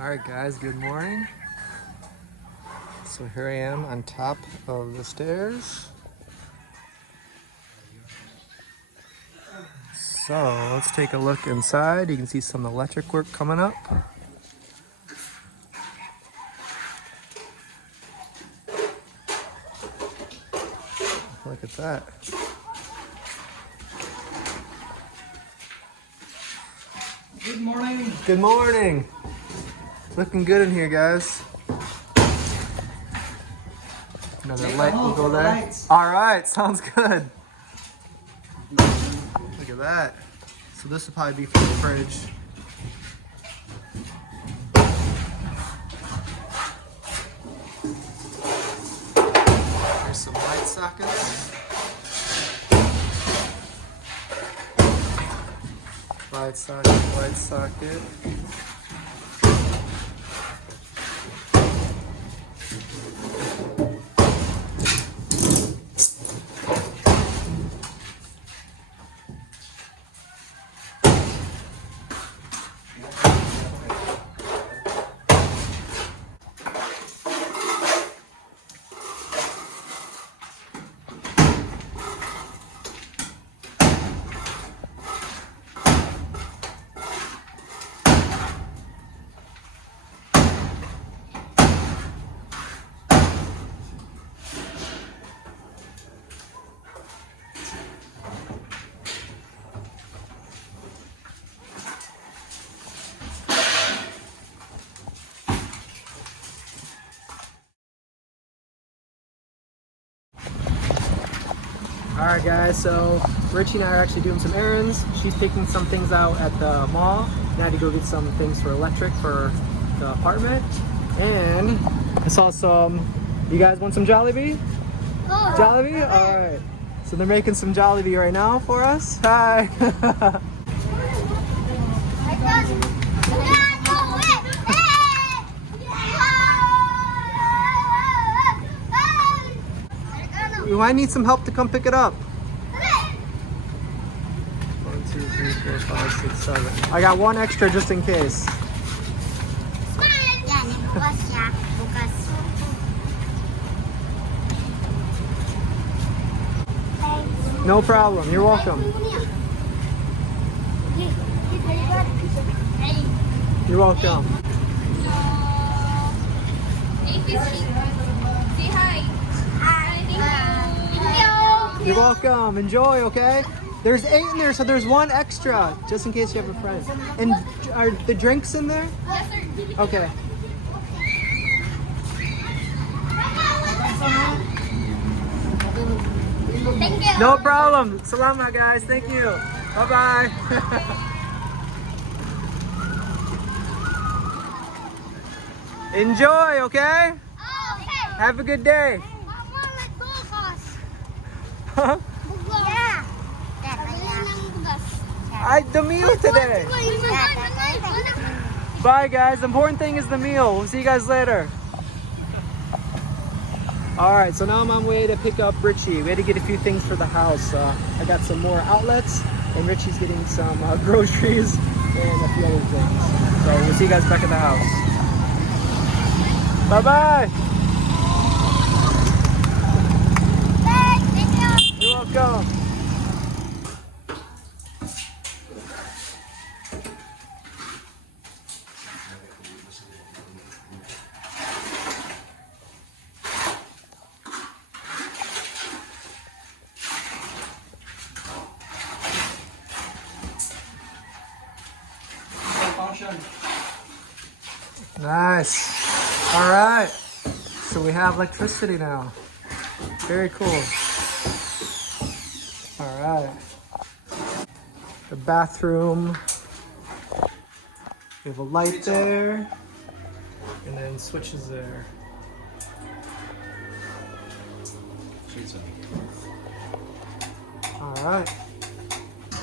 Alright guys, good morning. So here I am on top of the stairs. So let's take a look inside. You can see some electric work coming up. Look at that. Good morning. Good morning. Looking good in here, guys. Another light will go there. All right, sounds good. Look at that. So this will probably be for the fridge. There's some light sockets. Light socket, light socket. Alright guys, so Richie and I are actually doing some errands. She's picking some things out at the mall. And I had to go get some things for electric for the apartment. And I saw some, you guys want some Jollibee? Oh, Jollibee? Alright. So they're making some Jollibee right now for us. Hi! We might need some help to come pick it up. 1, 2, 3, 4, 5, 6, 7. I got one extra just in case. No problem. You're welcome. You're welcome. Say hi. You're welcome. Enjoy, okay? There's 8 in there, so there's one extra, just in case you have a friend. And are the drinks in there? Yes, sir. Okay. Thank you. No problem. Salamat, guys. Thank you. Bye-bye. Enjoy, okay? Okay. Have a good day. Huh? Yeah. The meal today. Bye, guys. The important thing is the meal. We'll see you guys later. All right, so now I'm on my way to pick up Richie. We had to get a few things for the house. I got some more outlets, and Richie's getting some groceries and a few other things. So we'll see you guys back at the house. Bye-bye. You're welcome. Nice. All right. So we have electricity now. Very cool. All right. The bathroom. We have a light there. And then switches there. All right.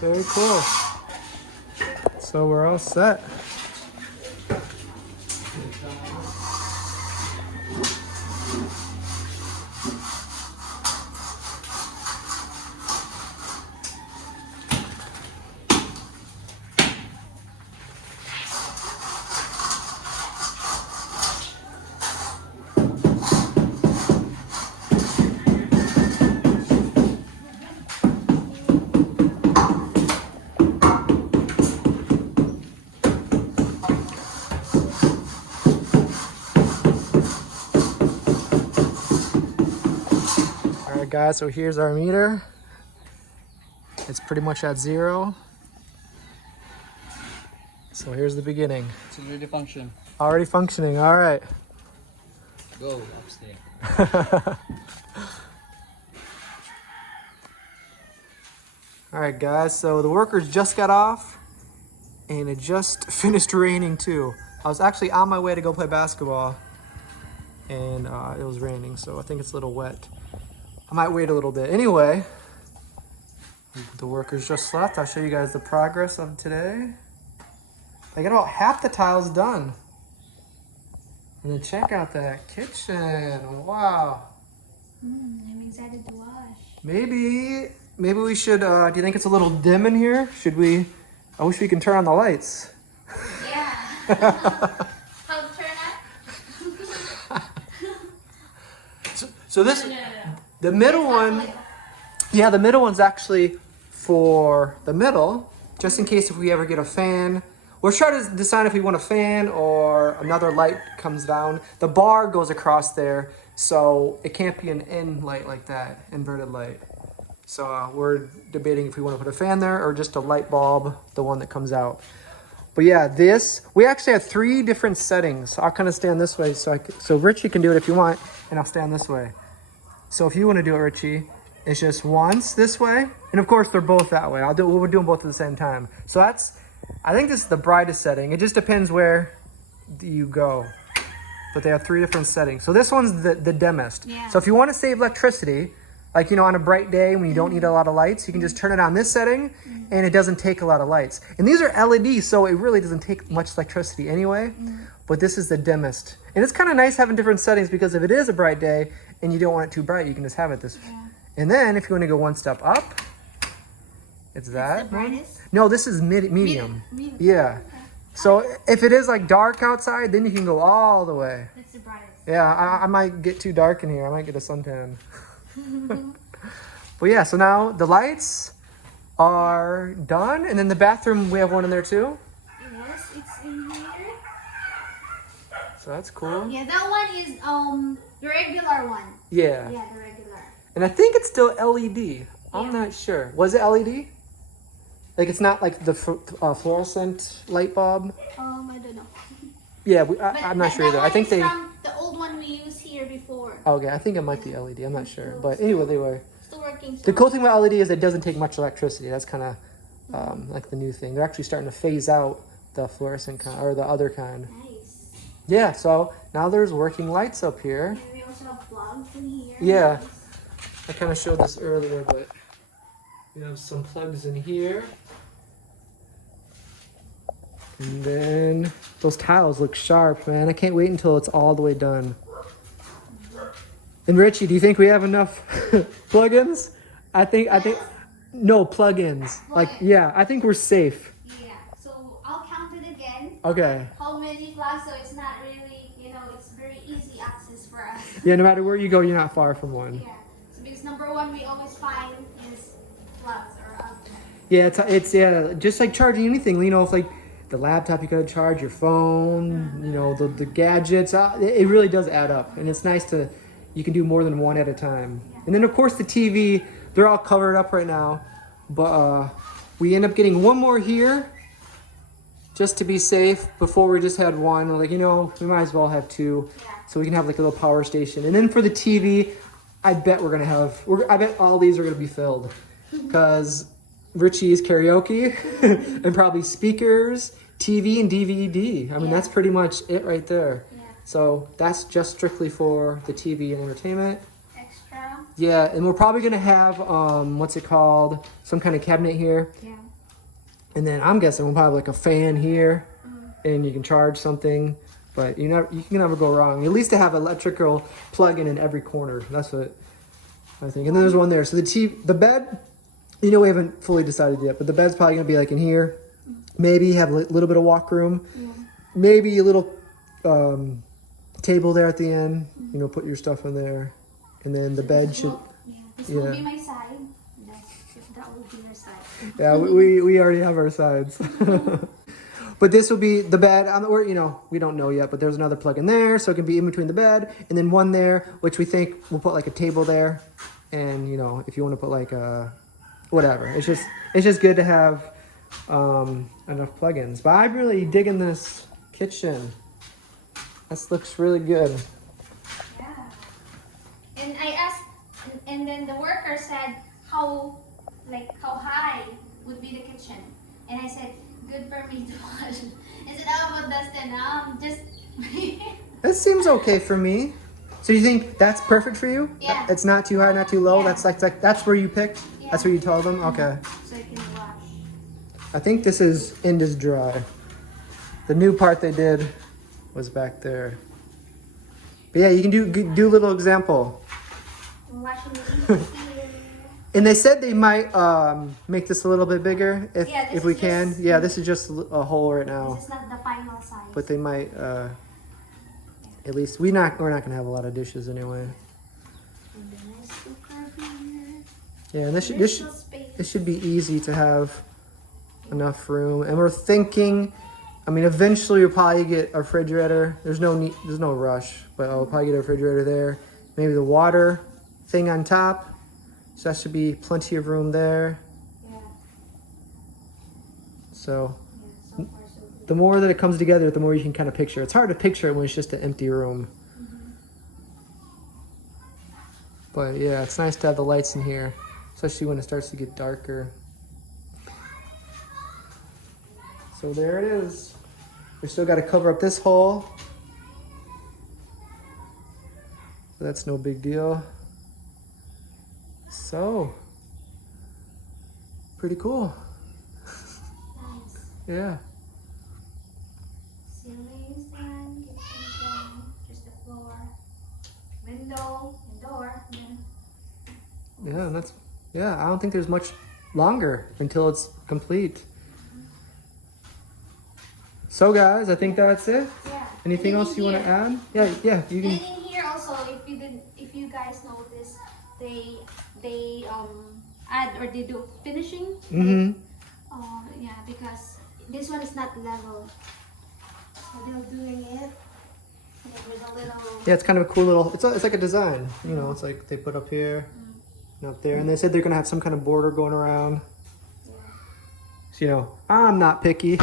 Very cool. So we're all set. guys, so here's our meter. It's pretty much at 0. So here's the beginning. It's already function. Already functioning, all right. Go upstairs. All right, guys, so the workers just got off and it just finished raining too. I was actually on my way to go play basketball and it was raining, so I think it's a little wet. I might wait a little bit. Anyway, the workers just left. I'll show you guys the progress of today. I got about half the tiles done. And then check out that kitchen. Wow. I'm excited to wash. Maybe we should, do you think it's a little dim in here? Should we, I wish we can turn on the lights. Yeah. How to turn up? So this, No. the middle one, yeah, the middle one's actually for the middle, just in case if we ever get a fan. We'll try to decide if we want a fan or another light comes down. The bar goes across there, so it can't be an in light like that, inverted light. So we're debating if we want to put a fan there or just a light bulb, the one that comes out. But yeah, this, we actually have 3 different settings. I'll kind of stand this way so Richie can do it if you want, and I'll stand this way. So if you want to do it, Richie, it's just once this way, and of course they're both that way. We'll do them both at the same time. So that's, I think this is the brightest setting. It just depends where you go. But they have 3 different settings. So this one's the dimmest. Yeah. So if you want to save electricity, like, you know, on a bright day when you don't need a lot of lights, you can just turn it on this setting and it doesn't take a lot of lights. And these are LEDs, so it really doesn't take much electricity anyway. But this is the dimmest. And it's kind of nice having different settings because if it is a bright day and you don't want it too bright, you can just have it this way. Yeah. And then if you want to go one step up, it's that the one. brightest? No, this is medium. Medium. Yeah. So if it is like dark outside, then you can go all the way. That's the brightest. Yeah, I might get too dark in here. I might get a suntan. But yeah, so now the lights are done. And then the bathroom, we have one in there too. Yes, it's in here. So that's cool. Yeah, that one is the regular one. Yeah. Yeah, the regular. And I think it's still LED. I'm not sure. Was it LED? Like it's not like the fluorescent light bulb? I don't know. Yeah, But I'm not sure that either. I one think is they... from the old one we used here before. Okay, I think it might be LED. I'm not sure. But anyway. Still working. The cool thing about LED is it doesn't take much electricity. That's kind of like the new thing. They're actually starting to phase out the fluorescent kind or the other kind. Nice. Yeah, so now there's working lights up here. And we also have plugs in here. Yeah. Nice. I kind of showed this earlier, but we have some plugs in here. And then those tiles look sharp, man. I can't wait until it's all the way done. And Richie, do you think we have enough plugins? I think no plugins. Like, yeah, I think we're safe. Yeah. So I'll count it again. Okay. How many plugs? So it's not really, it's very easy access for us. Yeah, no matter where you go, you're not far from one. Yeah. So because number 1 we always find is plugs or Yeah, it's just like charging anything. You know, if like the laptop you gotta charge, your phone, you know, the gadgets. It really does add up, and it's nice to you can do more than one at a time. And then of course the TV, they're all covered up right now, but we end up getting one more here just to be safe. Before we just had one. We're like, we might as well have 2, so we can have like a little power station. And then for the TV, I bet I bet all these are gonna be filled because Richie's karaoke and probably speakers, TV, and DVD. I mean, that's pretty much it right there. Yeah. So that's just strictly for the TV and entertainment. extra. Yeah, and we're probably gonna have what's it called? Some kind of cabinet here. Yeah. And then I'm guessing we'll probably have like a fan here, and you can charge something. But you can never go wrong. At least to have electrical plug-in in every corner. That's what I think. And then there's one there. So the bed, we haven't fully decided yet, but the bed's probably gonna be like in here. Maybe have a little bit of walk room. Yeah. Maybe a little table there at the end. Put your stuff in there, and then the bed should. This will be my side. That will be your side. Yeah, we already have our sides. But this will be the bed, or we don't know yet, but there's another plug in there, so it can be in between the bed, and then one there, which we think we'll put like a table there, and you know, if you want to put like a whatever, it's just good to have enough plugins. But I'm really digging this kitchen. This looks really good. Yeah. And I asked, and then the worker said how high would be the kitchen, and I said good for me to watch. I said, how about Dustin? Just. This seems okay for me. So you think that's perfect for you? Yeah. It's not too high, not too low. Yeah. That's where you picked. Yeah. That's where you told them. Okay. So I can wash. I think this is Indus Dry. The new part they did was back there. But yeah, you can do a little example. Washing machine here. And they said they might make this a little bit bigger if we can. just- Yeah, this is just a hole right now. This is not the final size. But they might at least we're not gonna have a lot of dishes anyway. And the nice cooker here. Yeah, and Little space. it should be easy to have enough room. And we're thinking, I mean, eventually we'll probably get a refrigerator. There's no rush, but I'll probably get a refrigerator there. Maybe the water thing on top. So that should be plenty of room there. Yeah. So Yeah. So far so good. the more that it comes together, the more you can kind of picture. It's hard to picture it when it's just an empty room. But yeah, it's nice to have the lights in here, especially when it starts to get darker. So there it is. We still got to cover up this hole. That's no big deal. So, pretty cool. Nice. Yeah. Ceiling is done. Kitchen is done. Just the floor. Window and door. Yeah, and I don't think there's much longer until it's complete. So guys, I think that's it. Yeah. Anything else you want to add? Yeah, you And can. in here also, if you guys notice, they add or they do finishing. Mm-hmm. Yeah, because this one is not level. So they're doing it with a little. Yeah, it's kind of a cool little. It's like a design. You know, it's like they put up here, and up there, and they said they're gonna have some kind of border going around. So, you know, I'm not picky.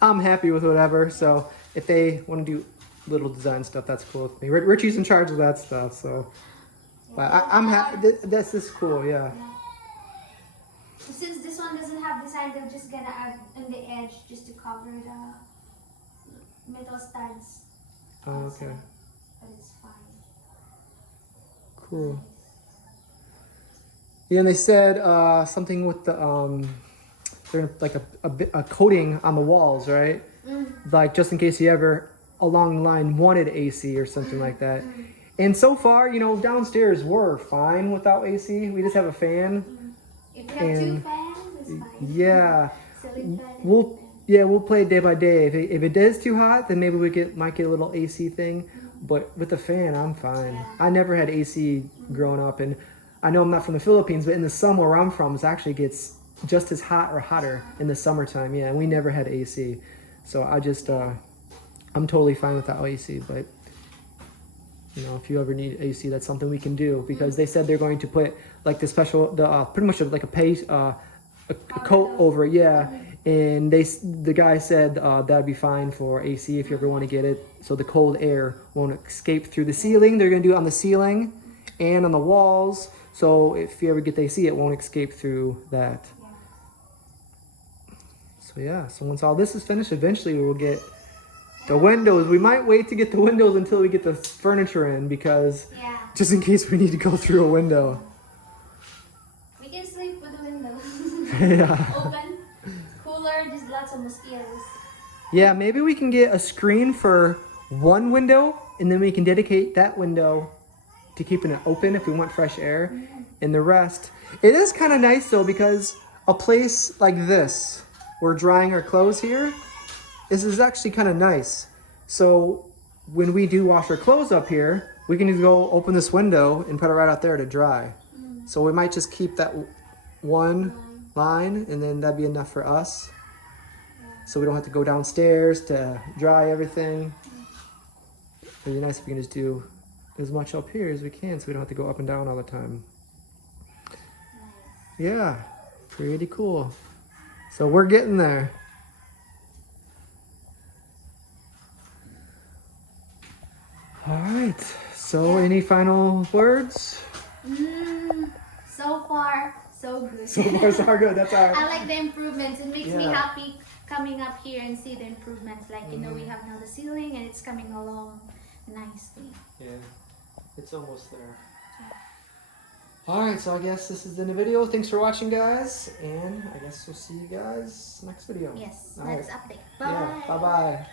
I'm happy with whatever. So if they want to do little design stuff, that's cool with me. Richie's in charge of that stuff, so. But I'm happy. This is cool, yeah. Since this one doesn't have design, they're just gonna add on the edge just to cover the metal stands. Oh, okay. But it's fine. Cool. Yeah, and they said something with the they're like a coating on the walls, right? Like just in case you ever along the line wanted AC or something like that. And so far, you know, downstairs we're fine without AC. We just have a fan. If you have two fans, it's fine. Yeah. Ceiling fan. We'll play it day by day. If it is too hot, then maybe might get a little AC thing. But with the fan, I'm fine. I never had AC growing up, and I know I'm not from the Philippines, but in the summer where I'm from, it actually gets just as hot or hotter in the summertime. Yeah, and we never had AC, so I'm totally fine without AC. But you know, if you ever need AC, that's something we can do, because they said they're going to put like the special, pretty much like a coat over it. Yeah. And the guy said that'd be fine for AC if you ever want to get it, so the cold air won't escape through the ceiling. They're gonna do it on the ceiling and on the walls, so if you ever get the AC, it won't escape through that. So yeah, so once all this is finished, eventually we will get the windows. We might wait to get the windows until we get the furniture in, because just in case we need to go through a window. We can sleep with the window. Yeah. Open, cooler, just lots of mosquitoes. Yeah, maybe we can get a screen for one window, and then we can dedicate that window to keeping it open if we want fresh air, and the rest. It is kind of nice though, because a place like this, we're drying our clothes here, this is actually kind of nice. So when we do wash our clothes up here, we can just go open this window and put it right out there to dry. So we might just keep that one line, and then that'd be enough for us. So we don't have to go downstairs to dry everything. It'd be nice if we can just do as much up here as we can, so we don't have to go up and down all the time. Yeah, pretty cool. So we're getting there. All right. So any final words? So far, so good. So far, so good. That's our. I like the improvements. It makes me Yeah. happy coming up here and see the improvements. Like, you know, we have now the ceiling and it's coming along nicely. Yeah, it's almost there. Alright, so I guess this is the end of the video. Thanks for watching, guys. And I guess we'll see you guys next video. Yes, All next right. update. Bye. Yeah, bye-bye.